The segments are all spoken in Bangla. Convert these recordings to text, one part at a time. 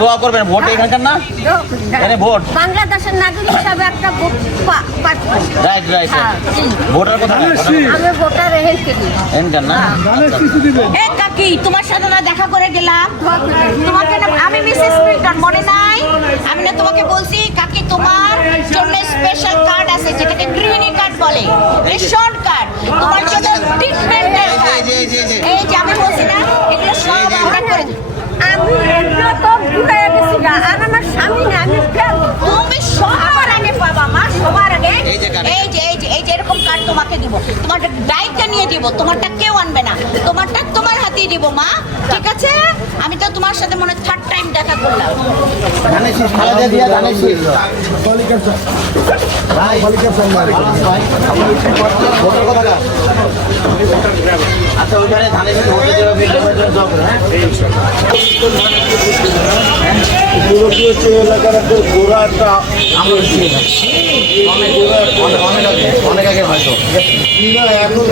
দোয়া করবেন, ভোট এখানকার না, এখানে ভোট বাংলাদেশের নাগরিক হিসাবে একটা ভোট রাইট রাইট ভোটার কথা আমি ভোটার এখানকার না। এই কাকি তোমার সাথে না দেখা করে গেলাম, তোমাকে না আমি মিসেস মিল্টন মনে নাই, আমি না তোমাকে বলছি কাকি তোমার জন্য স্পেশাল কার্ড আছে যেটাকে গৃহিণী কার্ড বলে, রেশন কার্ড, তোমার জন্য ট্রিটমেন্টের কার্ড। এই যে আমি বলছি না এগুলো সব আমরা করে দিই। আমি এগুলো তো ভুলে গেছি না, আর আমার স্বামী না, আমি তুমি সবার আগে পাবা মা, সবার আগে এই যে এরকম কার্ড তোমাকে দিব, তোমার দায়িত্ব নিয়ে দিব, তোমারটা কেউ আনবে না, তোমারটা তোমার হাতেই দিব মা, ঠিক আছে? আমি তো তোমার সাথে মনে থার্ড টাইম দেখা করলাম। আচ্ছা ওইখানে ধানের শীষ ভোটে এলাকার একটা গোড়া একটা অনেক আগে হয়তো এখন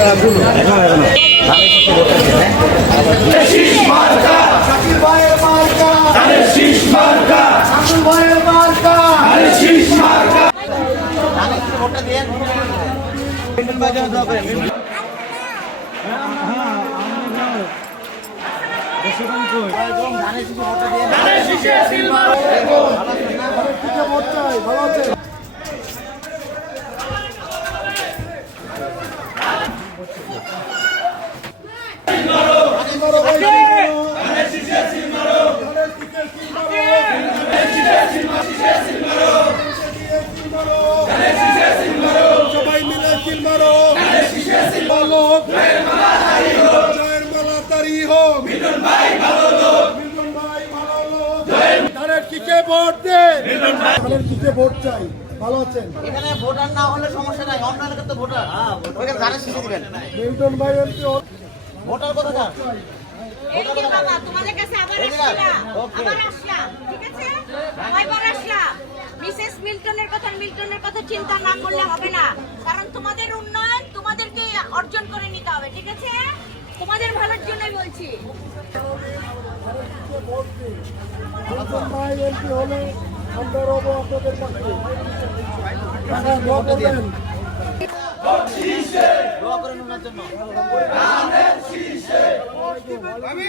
ধানের শীষে ভোট ভোটটা দিয়ে সবাই মিলে সিল মারো, জয়ের মালা তারি হোক, মিলন ভাই ভালো লোক, ধানের শীষে ভোট দে, ধানের শীষে ভোট চাই। ভালো আছেন? এখানে ভোটার না হলে সমস্যা নাই, অন্য এলাকার তো ভোটার ওইখানে ধানের শীষে দিবেন। মিল্টন ভাই এমপি ভোটার কোথাকার? এই যে বাবা তোমাদের কাছে আবার আসলাম, ঠিক আছে? কয়বার আসলাম? মিসেস মিল্টনের কথা চিন্তা না করলে হবে না, কারণ তোমাদের উন্নয়ন তোমাদেরকে অর্জন করে নিতে হবে, ঠিক আছে? তোমাদের ভালোর জন্যই বলছি। মিল্টন ভাই এমপি হলে আমরা রবো আপনাদের পাশে। দোয়া করেন ওনার জন্য। আমি